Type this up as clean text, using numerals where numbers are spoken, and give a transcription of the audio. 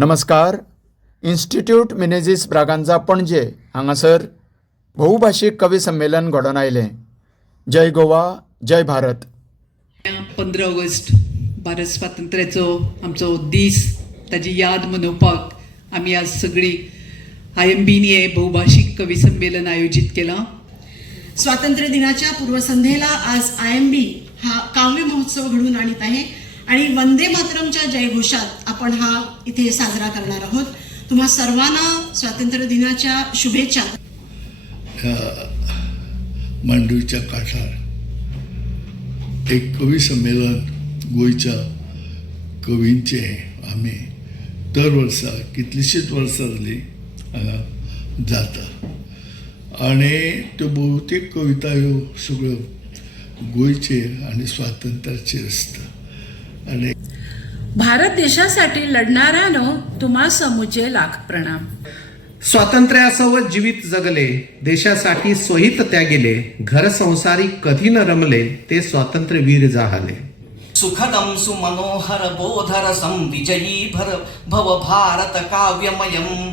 नमस्कार. इन्स्टिट्यूट मिनेझीस ब्रागांजा पणजे हांगासर भौभाषिक कवी संमेलन घडोवन आयलें. जय गोवा, जय भारत. 15 ऑगस्ट भारत स्वातंत्र्याचो आमचो दीस, ताची याद मनोवपाक आमी आज सगळीं IMBन हे बहुभाषिक कवी संमेलन आयोजित केलां. स्वातंत्र्य दिनाच्या पूर्वसंध्येला आज IMB हा काव्य महोत्सव घडवून आणत आहे आणि वंदे मातरमच्या जयघोषात आपण हा इथे साजरा करणार आहोत. तुम्हा सर्वांना स्वातंत्र्य दिनाच्या शुभेच्छा. मांडवीच्या काठार एक कवी संमेलन गोंयच्या कवींचे आमी दर वर्सा कितलीशींच वर्सां जालीं हांगा जाता आनी त्यो भोवतेक कवितायो सगळ्यो गोंयचेर आनी स्वातंत्र्याचेर आसता. आनी भारत देशासाठी लढणाऱ्यानो तुम्हा समुचे लाख प्रणाम. स्वातंत्र्यासोबत जीवित जगले, देशासाठी स्वहित त्यागिले, घर संसारी कधी न रमले, ते स्वातंत्र्यवीर जाहले. सुखदं सुमनोहर बोधरसं विजयी भव भारत काव्यमयम्